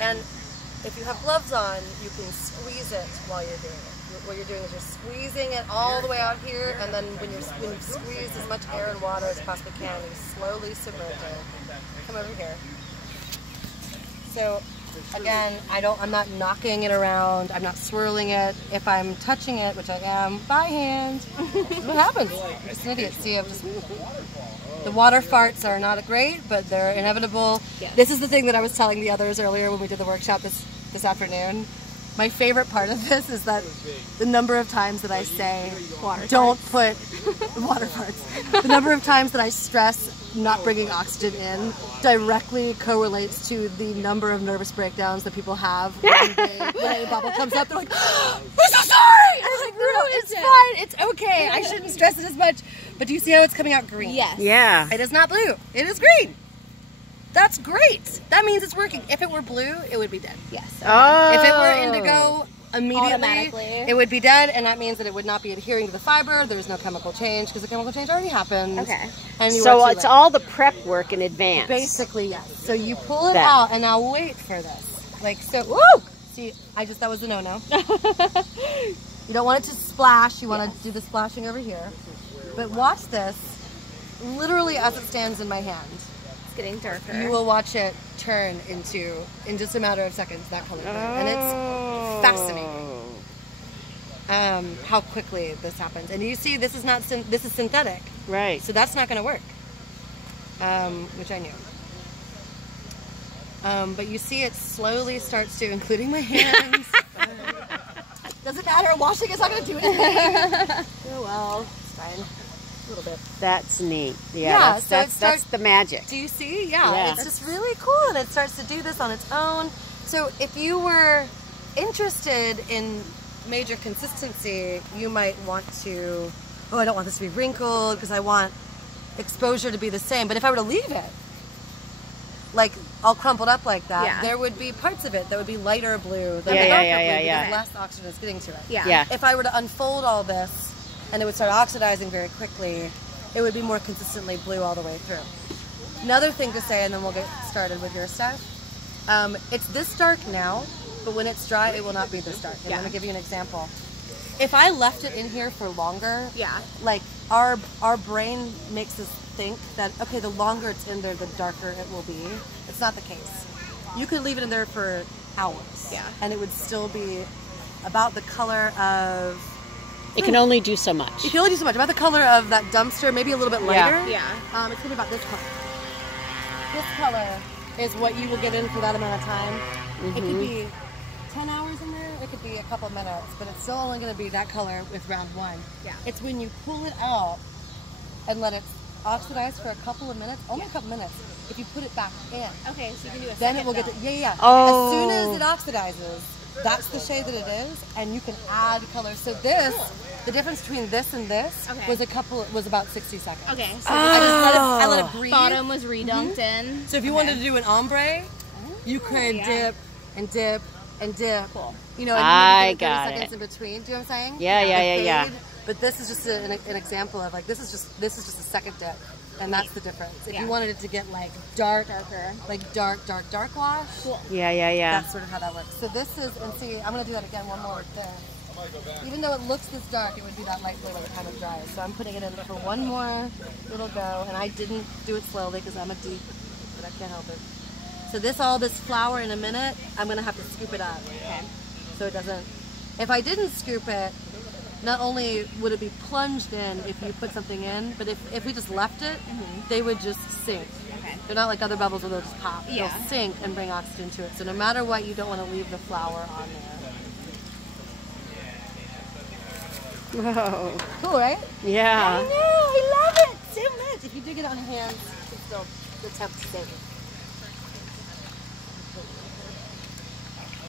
And if you have gloves on, you can squeeze it while you're doing it. What you're doing is you're squeezing it all the way out here, and then when you've squeezed as much air and water as you possibly can, you slowly submerge it. Come over here. So again, I'm not knocking it around, I'm not swirling it. If I'm touching it, which I am, by hand, what happens? I'm just an idiot. See, the water farts are not great, but they're inevitable. Yes. This is the thing that I was telling the others earlier when we did the workshop this afternoon. My favorite part of this is that the number of times that I say, don't put water farts. The number of times that I stress not bringing oxygen in directly correlates to the number of nervous breakdowns that people have when a bubble comes up. They're like, oh, I'm so sorry! And I was like, no, it's fine, it's okay. I shouldn't stress it as much. But do you see how it's coming out green? Yes. Yeah. It is not blue, it is green. That's great. That means it's working. If it were blue, it would be dead. Yes. Oh. If it were indigo, immediately it would be dead, and that means that it would not be adhering to the fiber. There's no chemical change because the chemical change already happened. Okay. And so it's all the prep work in advance. Basically, yes. So you pull it out, and now wait for this. Like so. Woo! See, that was a no-no. You don't want it to splash. You want to do the splashing over here. But watch this. Literally as it stands in my hand. Getting darker. You will watch it turn into, in just a matter of seconds, that color. And it's fascinating how quickly this happens. And you see, this is not this is synthetic, right? So that's not going to work, which I knew. But you see, it slowly starts to, including my hands. Doesn't matter. Washing is not going to do anything. Oh well, it's fine. A little bit. That's neat. Yeah, that's the magic. Do you see? Yeah, it's just really cool, and it starts to do this on its own. So if you were interested in major consistency, you might want to, oh, I don't want this to be wrinkled because I want exposure to be the same. But if I were to leave it like all crumpled up like that, there would be parts of it that would be lighter blue than the darker blue because less oxygen is getting to it. Yeah. If I were to unfold all this and it would start oxidizing very quickly, it would be more consistently blue all the way through. Another thing to say, and then we'll get started with your stuff. It's this dark now, but when it's dry, it will not be this dark. And I'm going to give you an example. If I left it in here for longer, like our brain makes us think that, okay, the longer it's in there, the darker it will be. It's not the case. You could leave it in there for hours, and it would still be about the color of... It can only do so much. It can only do so much. About the color of that dumpster, maybe a little bit lighter. It's going to be about this color. This color is what you will get in for that amount of time. It could be 10 hours in there. It could be a couple minutes, but it's still only going to be that color with round one. It's when you pull it out and let it oxidize for a couple of minutes, only a couple minutes. If you put it back in, okay, so you can do a then it will get Oh. As soon as it oxidizes, that's the shade that it is, and you can add color. So this, the difference between this and this was about 60 seconds. Okay, so I let it breathe. Bottom was redunked in. So if you wanted to do an ombre, you could dip and dip and dip. Cool. You know, and you got 30 seconds in between. Do you know what I'm saying? Yeah. But this is just an example of like this is just a second dip, and that's the difference. If you wanted it to get like darker, like dark wash. Cool. Yeah. That's sort of how that works. So this is, and see, I'm gonna do that again one more there. Even though it looks this dark, it would be that light blue by the time it dries. So I'm putting it in for one more little go, and I didn't do it slowly because I'm a deep, but I can't help it. So all this flour in a minute, I'm gonna have to scoop it up. Okay. So it doesn't, if I didn't scoop it, not only would it be plunged in if you put something in, but if we just left it, they would just sink. Okay. They're not like other bubbles where they'll just pop. They'll sink and bring oxygen to it. So no matter what, you don't want to leave the flour on there. Whoa. Cool, right? Yeah. I know, I love it so much. If you do get it on your hands, it's still the temp to save it.